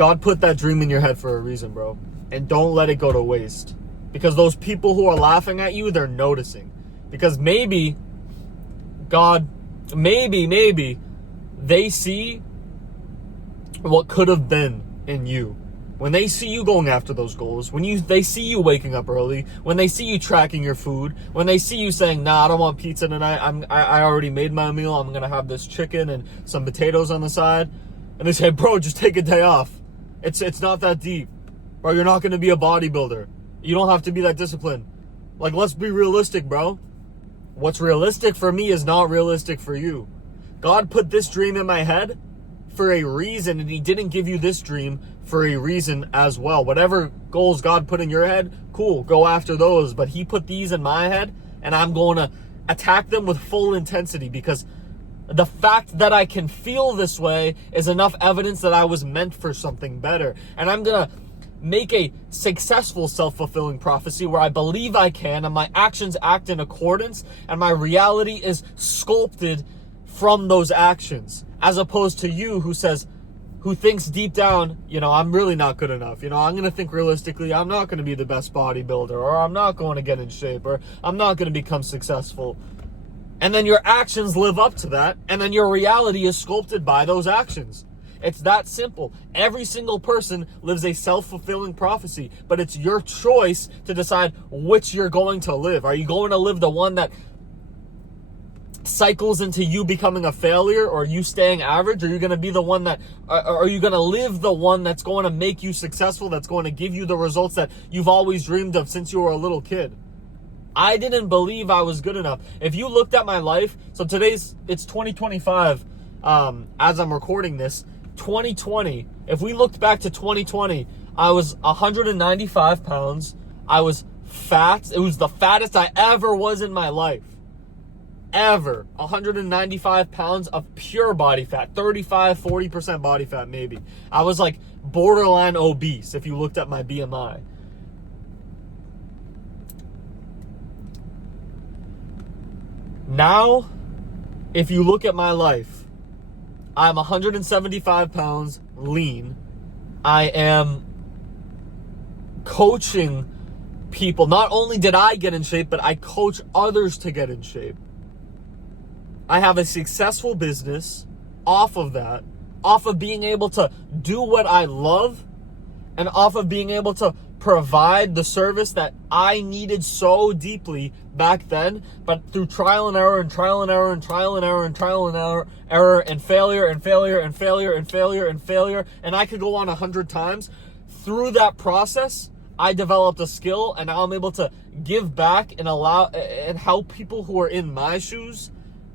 God put that dream in your head for a reason, bro. And don't let it go to waste. Because those people who are laughing at you, they're noticing. Because maybe God, maybe they see what could have been in you. When they see you going after those goals, when they see you waking up early, when they see you tracking your food, when they see you saying, nah, I don't want pizza tonight, I already made my meal, I'm going to have this chicken and some potatoes on the side. And they say, bro, just take a day off. It's not that deep. Bro, you're not going to be a bodybuilder. You don't have to be that disciplined. Like, let's be realistic, bro. What's realistic for me is not realistic for you. God put this dream in my head for a reason, and he didn't give you this dream for a reason as well. Whatever goals God put in your head, cool, go after those. But he put these in my head, and I'm going to attack them with full intensity, because the fact that I can feel this way is enough evidence that I was meant for something better. And I'm going to make a successful self-fulfilling prophecy where I believe I can, and my actions act in accordance, and my reality is sculpted from those actions, as opposed to you who thinks deep down, I'm really not good enough. I'm going to think realistically, I'm not going to be the best bodybuilder, or I'm not going to get in shape, or I'm not going to become successful. And then your actions live up to that, and then your reality is sculpted by those actions. It's that simple. Every single person lives a self-fulfilling prophecy, but it's your choice to decide which you're going to live. Are you going to live the one that cycles into you becoming a failure, or you staying average? Or are you going to be the one that, are you going to live the one that's going to make you successful, that's going to give you the results that you've always dreamed of since you were a little kid? I didn't believe I was good enough. If you looked at my life, so it's 2025, as I'm recording this, 2020, if we looked back to 2020, I was 195 pounds. I was fat. It was the fattest I ever was in my life. Ever. 195 pounds of pure body fat. 35-40% body fat, maybe. I was like borderline obese if you looked at my BMI. Now, if you look at my life, I'm 175 pounds lean. I am coaching people. Not only did I get in shape, but I coach others to get in shape. I have a successful business off of that, off of being able to do what I love, and off of being able to provide the service that I needed so deeply back then, but through trial and error and trial and error and trial and error and trial and error and failure and failure and failure and failure and failure, and I could go on 100 times. Through that process, I developed a skill, and now I'm able to give back and allow and help people who are in my shoes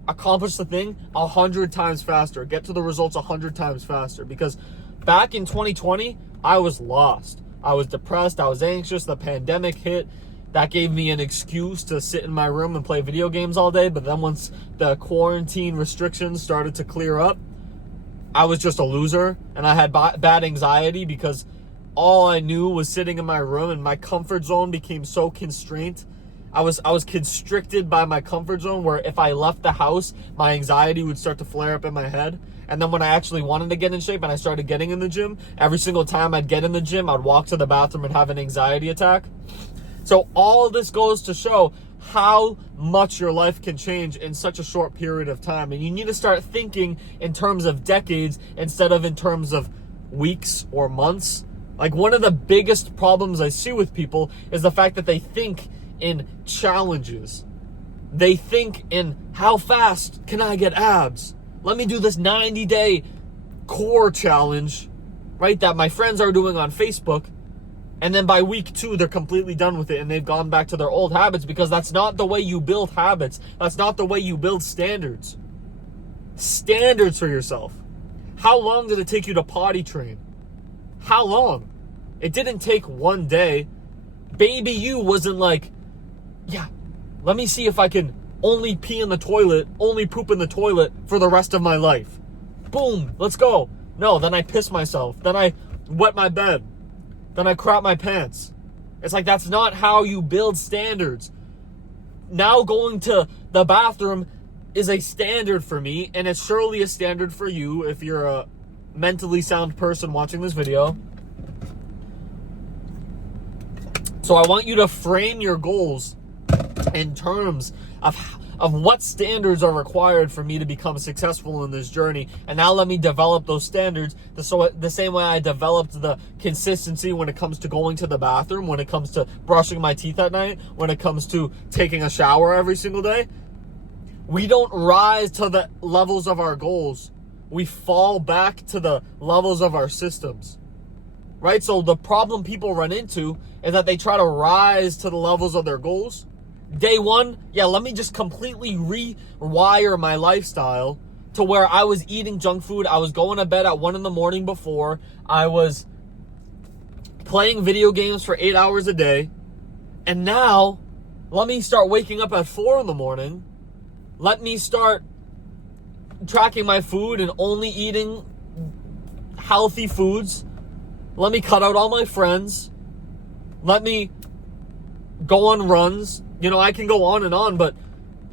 accomplish the thing 100 times faster, get to the results 100 times faster. Because back in 2020, I was lost. I was depressed. I was anxious. The pandemic hit. That gave me an excuse to sit in my room and play video games all day. But then once the quarantine restrictions started to clear up, I was just a loser. And I had bad anxiety because all I knew was sitting in my room, and my comfort zone became so constrained. I was constricted by my comfort zone, where if I left the house, my anxiety would start to flare up in my head. And then when I actually wanted to get in shape and I started getting in the gym, every single time I'd get in the gym, I'd walk to the bathroom and have an anxiety attack. So all this goes to show how much your life can change in such a short period of time. And you need to start thinking in terms of decades instead of in terms of weeks or months. Like, one of the biggest problems I see with people is the fact that they think in challenges. They think in, how fast can I get abs? Let me do this 90-day core challenge, right, that my friends are doing on Facebook. And then by week 2, they're completely done with it, and they've gone back to their old habits, because that's not the way you build habits. That's not the way you build standards. Standards for yourself. How long did it take you to potty train? How long? It didn't take one day. Baby you wasn't like, yeah, let me see if I can only pee in the toilet, only poop in the toilet for the rest of my life. Boom, let's go. No, then I piss myself. Then I wet my bed. Then I crap my pants. It's like, that's not how you build standards. Now going to the bathroom is a standard for me, and it's surely a standard for you if you're a mentally sound person watching this video. So I want you to frame your goals in terms of what standards are required for me to become successful in this journey. And now let me develop those standards the same way I developed the consistency when it comes to going to the bathroom, when it comes to brushing my teeth at night, when it comes to taking a shower every single day. We don't rise to the levels of our goals. We fall back to the levels of our systems. Right? So the problem people run into is that they try to rise to the levels of their goals. Day one, let me just completely rewire my lifestyle to where I was eating junk food. I was going to bed at 1 a.m. before. I was playing video games for 8 hours a day. And now, let me start waking up at 4 a.m. Let me start tracking my food and only eating healthy foods. Let me cut out all my friends. Let me go on runs. I can go on and on, but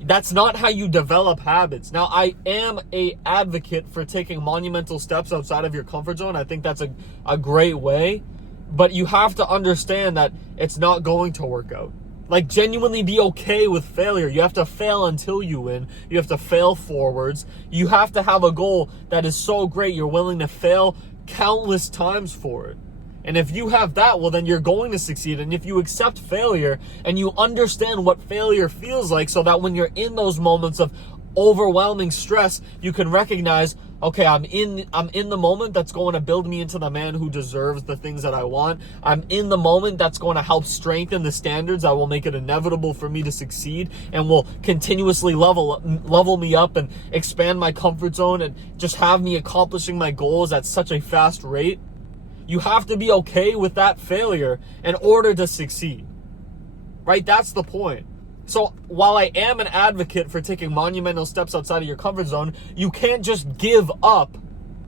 that's not how you develop habits. Now, I am an advocate for taking monumental steps outside of your comfort zone. I think that's a great way, but you have to understand that it's not going to work out. Like, genuinely be okay with failure. You have to fail until you win. You have to fail forwards. You have to have a goal that is so great you're willing to fail countless times for it. And if you have that, well, then you're going to succeed. And if you accept failure and you understand what failure feels like, so that when you're in those moments of overwhelming stress, you can recognize, okay, I'm in the moment that's going to build me into the man who deserves the things that I want. I'm in the moment that's going to help strengthen the standards that will make it inevitable for me to succeed and will continuously level me up and expand my comfort zone and just have me accomplishing my goals at such a fast rate. You have to be okay with that failure in order to succeed, right? That's the point. So while I am an advocate for taking monumental steps outside of your comfort zone, you can't just give up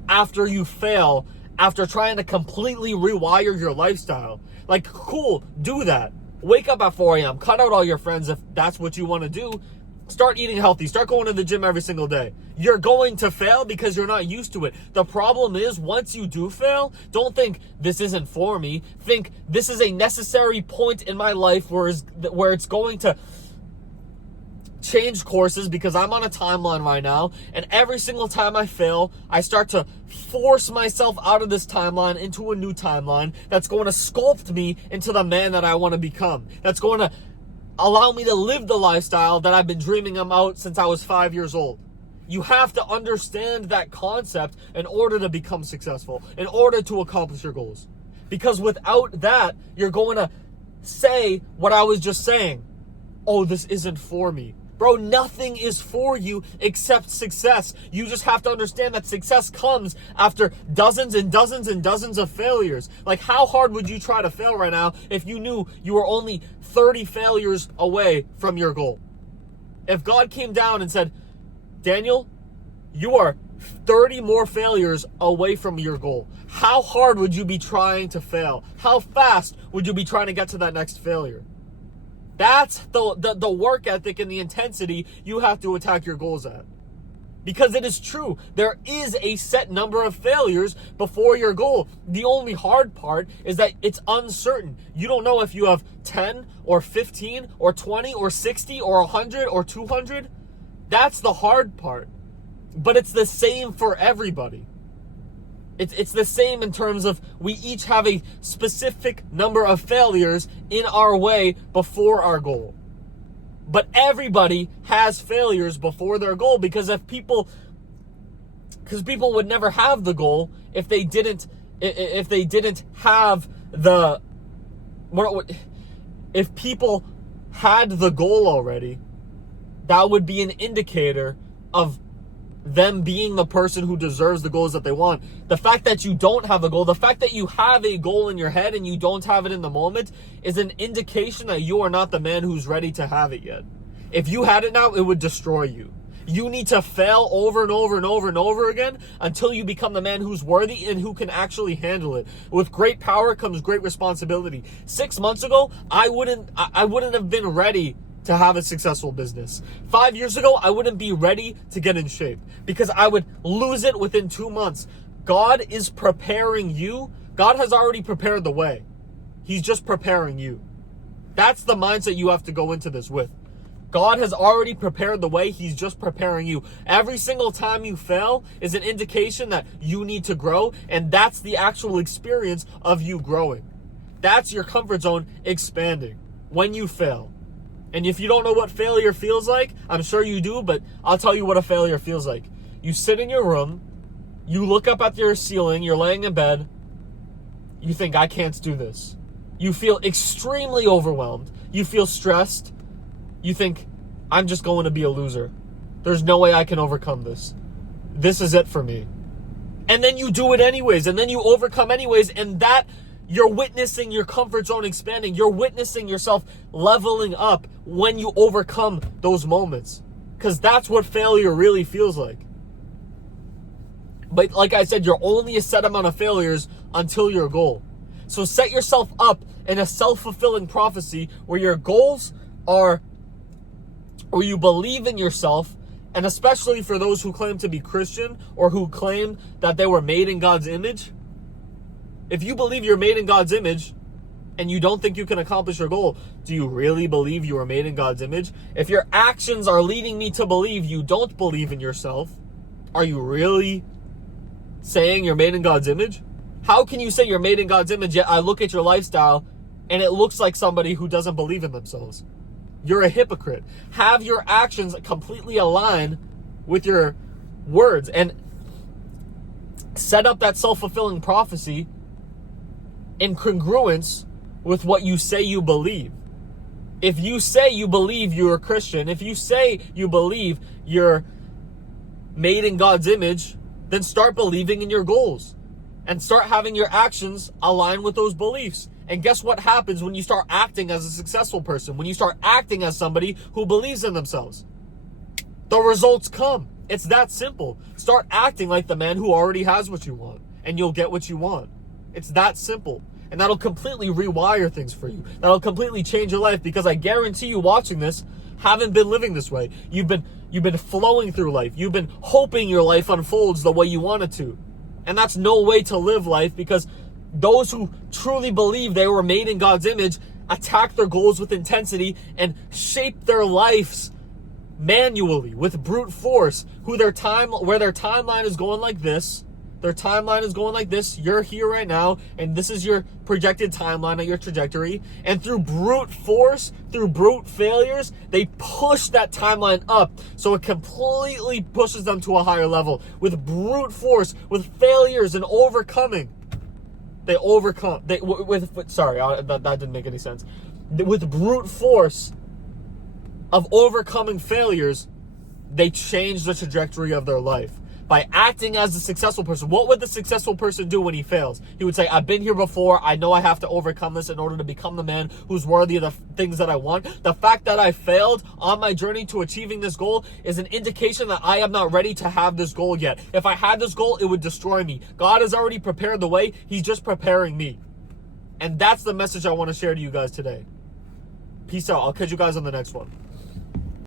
after you fail, after trying to completely rewire your lifestyle. Like, cool, do that. Wake up at 4 a.m., cut out all your friends if that's what you want to do. Start eating healthy. Start going to the gym every single day. You're going to fail because you're not used to it. The problem is, once you do fail, don't think this isn't for me. Think this is a necessary point in my life where it's going to change courses, because I'm on a timeline right now, and every single time I fail, I start to force myself out of this timeline into a new timeline that's going to sculpt me into the man that I want to become. That's going to allow me to live the lifestyle that I've been dreaming about since I was 5 years old. You have to understand that concept in order to become successful, in order to accomplish your goals. Because without that, you're going to say what I was just saying. Oh, this isn't for me. Bro, nothing is for you except success. You just have to understand that success comes after dozens and dozens and dozens of failures. Like, how hard would you try to fail right now if you knew you were only 30 failures away from your goal? If God came down and said, Daniel, you are 30 more failures away from your goal, how hard would you be trying to fail? How fast would you be trying to get to that next failure? That's the work ethic and the intensity you have to attack your goals at. Because it is true, there is a set number of failures before your goal. The only hard part is that it's uncertain. You don't know if you have 10 or 15 or 20 or 60 or 100 or 200. That's the hard part. But it's the same for everybody. It's the same in terms of we each have a specific number of failures in our way before our goal. But everybody has failures before their goal, because people would never have the goal if they didn't have the, if people had the goal already, that would be an indicator of them being the person who deserves the goals that they want. The fact that you don't have a goal, the fact that you have a goal in your head and you don't have it in the moment, is an indication that you are not the man who's ready to have it yet. If you had it now, it would destroy you. You need to fail over and over and over and over again until you become the man who's worthy and who can actually handle it. With great power comes great responsibility. 6 months ago, I wouldn't have been ready to have a successful business. 5 years ago, I wouldn't be ready to get in shape because I would lose it within 2 months. God is preparing you. God has already prepared the way. He's just preparing you. That's the mindset you have to go into this with. God has already prepared the way. He's just preparing you. Every single time you fail is an indication that you need to grow, and that's the actual experience of you growing. That's your comfort zone expanding when you fail. And if you don't know what failure feels like, I'm sure you do, but I'll tell you what a failure feels like. You sit in your room, you look up at your ceiling, you're laying in bed, you think, I can't do this. You feel extremely overwhelmed. You feel stressed. You think, I'm just going to be a loser. There's no way I can overcome this. This is it for me. And then you do it anyways, and then you overcome anyways, and that, you're witnessing your comfort zone expanding. You're witnessing yourself leveling up when you overcome those moments. Because that's what failure really feels like. But like I said, you're only a set amount of failures until your goal. So set yourself up in a self-fulfilling prophecy where your goals are, where you believe in yourself, and especially for those who claim to be Christian or who claim that they were made in God's image. If you believe you're made in God's image and you don't think you can accomplish your goal, do you really believe you are made in God's image? If your actions are leading me to believe you don't believe in yourself, are you really saying you're made in God's image? How can you say you're made in God's image, yet I look at your lifestyle and it looks like somebody who doesn't believe in themselves? You're a hypocrite. Have your actions completely align with your words and set up that self-fulfilling prophecy in congruence with what you say you believe. If you say you believe you're a Christian, if you say you believe you're made in God's image, then start believing in your goals and start having your actions align with those beliefs. And guess what happens when you start acting as a successful person? When you start acting as somebody who believes in themselves? The results come. It's that simple. Start acting like the man who already has what you want, and you'll get what you want. It's that simple. And that'll completely rewire things for you. That'll completely change your life, because I guarantee you watching this haven't been living this way. You've been flowing through life. You've been hoping your life unfolds the way you want it to. And that's no way to live life, because those who truly believe they were made in God's image attack their goals with intensity and shape their lives manually with brute force, where their timeline is going like this. Their timeline is going like this. You're here right now, and this is your projected timeline of your trajectory. And through brute force, through brute failures, they push that timeline up, so it completely pushes them to a higher level. With brute force, with failures and overcoming, they overcome. That didn't make any sense. With brute force of overcoming failures, they change the trajectory of their life. By acting as a successful person. What would the successful person do when he fails? He would say, I've been here before. I know I have to overcome this in order to become the man who's worthy of the things that I want. The fact that I failed on my journey to achieving this goal is an indication that I am not ready to have this goal yet. If I had this goal, it would destroy me. God has already prepared the way. He's just preparing me. And that's the message I want to share to you guys today. Peace out. I'll catch you guys on the next one.